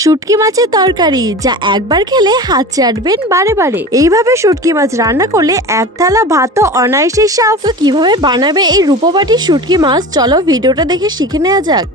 শুটকি মাছের তরকারি যা একবার খেলে হাত চাটবেন বারে বারে। এইভাবে শুটকি মাছ রান্না করলে এক থালা ভাত তো অনায়াসেই সাফ। তো কিভাবে বানাবে এই রূপবাটির শুটকি মাছ, চলো ভিডিওটা দেখে শিখে নেওয়া যাক।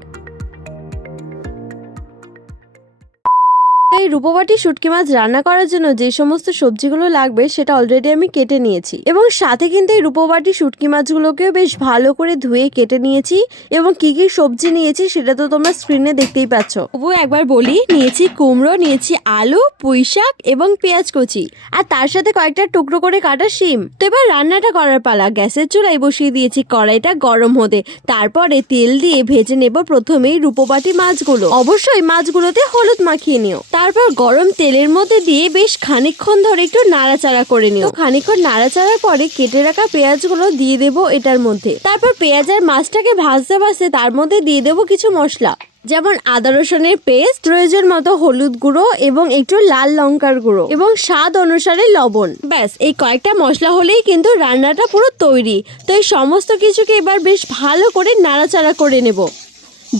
এই রূপবাটি শুটকি মাছ রান্না করার জন্য যে সমস্ত সবজিগুলো লাগবে সেটা অলরেডি আমি কেটে নিয়েছি, এবং সাথে কিন্তু এই রূপবাটি শুটকি মাছগুলোকেও বেশ ভালো করে ধুয়ে কেটে নিয়েছি। এবং কি কি সবজি নিয়েছি সেটা তো তোমরা স্ক্রিনে দেখতেই পাচ্ছ। তবুও একবার বলি, নিয়েছি কুমড়ো, নিয়েছি আলু, পুঁইশাক এবং পেঁয়াজ কুচি, আর তার সাথে কয়েকটা টুকরো করে কাটা শিম। তো এবার রান্নাটা করার পালা। গ্যাসের চুলায় বসিয়ে দিয়েছি কড়াইটা গরম হতে, তারপরে তেল দিয়ে ভেজে নেব প্রথমেই রূপবাটি মাছগুলো। অবশ্যই মাছগুলোতে হলুদ মাখিয়ে নিও। তারপর গরম তেলের মধ্যে দিয়ে বেশ খানিকক্ষণ ধরে একটু নাড়াচাড়া করে নিও। খানিকক্ষণ নাড়াচাড়ার পরে কেটে রাখা পেঁয়াজগুলো দিয়ে দেবো এটার মধ্যে। তারপর পেঁয়াজ আর মাছটাকে ভাজতে ভাজতে তার মধ্যে দিয়ে দেবো কিছু মশলা, যেমন আদা রসুনের পেস্ট, প্রয়োজন মতো হলুদ গুঁড়ো এবং একটু লাল লঙ্কার গুঁড়ো এবং স্বাদ অনুসারে লবণ। ব্যাস, এই কয়েকটা মশলা হলেই কিন্তু রান্নাটা পুরো তৈরি। তো এই সমস্ত কিছুকে এবার বেশ ভালো করে নাড়াচাড়া করে নেব,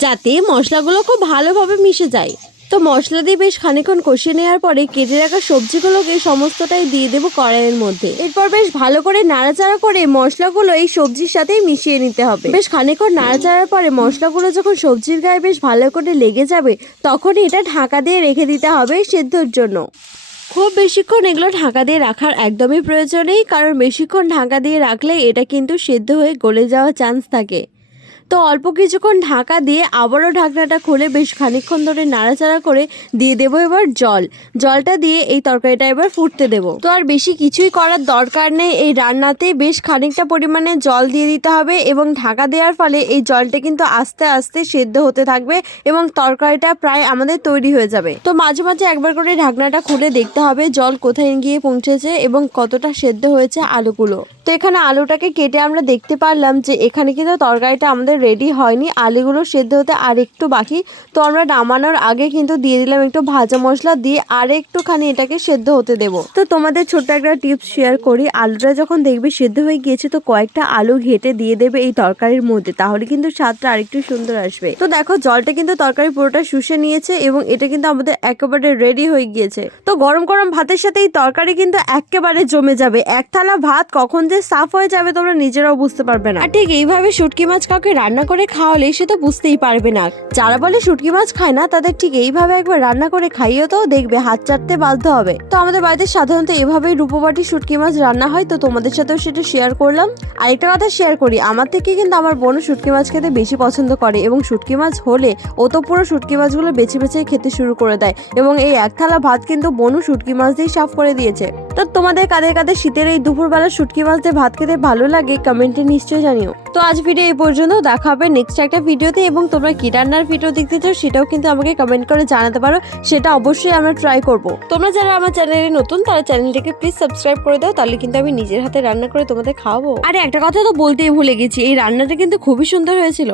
যাতে মশলাগুলো খুব ভালোভাবে মিশে যায়। তো মশলা দিয়ে বেশ খানিকক্ষণ কষিয়ে নেওয়ার পরে কেটে রাখা সবজিগুলোকে সমস্তটাই দিয়ে দেবো কড়াইয়ের মধ্যে। এরপর বেশ ভালো করে নাড়াচাড়া করে মশলাগুলো এই সবজির সাথেই মিশিয়ে নিতে হবে। বেশ খানিকক্ষণ নাড়াচাড়ার পরে মশলাগুলো যখন সবজির গায়ে বেশ ভালো করে লেগে যাবে, তখন এটা ঢাকা দিয়ে রেখে দিতে হবে সেদ্ধর জন্য। খুব বেশিক্ষণ এগুলো ঢাকা দিয়ে রাখার একদমই প্রয়োজন নেই, কারণ বেশিক্ষণ ঢাকা দিয়ে রাখলে এটা কিন্তু সেদ্ধ হয়ে গলে যাওয়ার চান্স থাকে। তো অল্প কিছুক্ষণ ঢাকা দিয়ে আবারও ঢাকনাটা খুলে বেশ খানিকক্ষণ ধরে নাড়াচাড়া করে দিয়ে দেবো এবার জলটা দিয়ে এই তরকারিটা এবার ফুটতে দেবো। তো আর বেশি কিছুই করার দরকার নেই। এই রান্নাতে বেশ খানিকটা পরিমাণে জল দিয়ে দিতে হবে, এবং ঢাকা দেওয়ার ফলে এই জলটা কিন্তু আস্তে আস্তে সেদ্ধ হতে থাকবে এবং তরকারিটা প্রায় আমাদের তৈরি হয়ে যাবে। তো মাঝে মাঝে একবার করে ঢাকনাটা খুলে দেখতে হবে জল কোথায় গিয়ে পৌঁছেছে এবং কতটা সেদ্ধ হয়েছে আলুগুলো। তো এখানে আলুটাকে কেটে আমরা দেখতে পারলাম যে এখানে কিন্তু তরকারিটা আমাদের রেডি হয়নি, আলুগুলো সেদ্ধ হতে আর একটু বাকি। তো আমরা নামানোর আগে কিন্তু দিয়ে দিলাম একটু ভাজা মশলা দিয়ে আর একটুখানি এটাকে সেদ্ধ হতে দেব। তো তোমাদের ছোট্ট একটা টিপস শেয়ার করি, আলুটা যখন দেখবে সেদ্ধ হয়ে গিয়েছে তো কয়েকটা আলু ঘেটে দিয়ে দেবে এই তরকারির মধ্যে, তাহলে কিন্তু স্বাদটা আরেকটু সুন্দর আসবে। তো দেখো জলটা কিন্তু তরকারি পুরোটা শুষে নিয়েছে এবং এটা কিন্তু আমাদের একেবারে রেডি হয়ে গিয়েছে। তো গরম গরম ভাতের সাথে এই তরকারি কিন্তু একেবারে জমে যাবে। এক থালা ভাত কখন যে সাফ হয়ে যাবে তোমরা নিজেরাও বুঝতে পারবে না। আর ঠিক এইভাবে শুটকি মাছ কাউকে রান্না করে খাওয়ালে সে তো বুঝতেই পারবে না। যারা বলে শুটকি মাছ খায় না, তাদের ঠিক এইভাবে একবার রান্না করে খাইও তো দেখবে হাত চাটতে বাধ্য হবে। তো আমাদের বাড়িতে সাধারণত এভাবেই রূপবাটি শুটকি মাছ রান্না হয়, তো তোমাদের সাথেও সেটা শেয়ার করলাম। আর একটা কথা শেয়ার করি, আমার থেকে কিন্তু আমার বোনও শুটকি মাছ খেতে বেশি পছন্দ করে, এবং শুটকি মাছ হলে ও তো পুরো শুটকি মাছগুলো বেছে বেছে খেতে শুরু করে দেয়, এবং এই এক থালা ভাত কিন্তু বোনও শুটকি মাছ দিয়ে সাফ করে দিয়েছে। তো তোমাদের কাদের কাদের শীতের এই দুপুরবেলা শুটকি মাছ দিয়ে ভাত খেতে ভালো লাগে কমেন্টে নিশ্চয়ই জানিও। তো আজ ভিডিও এই পর্যন্ত, দেখা হবে নেক্সট একটা ভিডিওতে, এবং তোমরা কি রান্নার ভিডিও দেখতে চাও সেটাও কিন্তু আমাকে কমেন্ট করে জানাতে পারো, সেটা অবশ্যই আমরা ট্রাই করব। তোমরা যারা আমার চ্যানেলে নতুন তারা চ্যানেলটিকে প্লিজ সাবস্ক্রাইব করে দাও, তাহলে কিন্তু আমি নিজের হাতে রান্না করে তোমাদের খাওয়াবো। আরে একটা কথা তো বলতেই ভুলে গেছি, এই রান্নাটা কিন্তু খুবই সুন্দর হয়েছিল।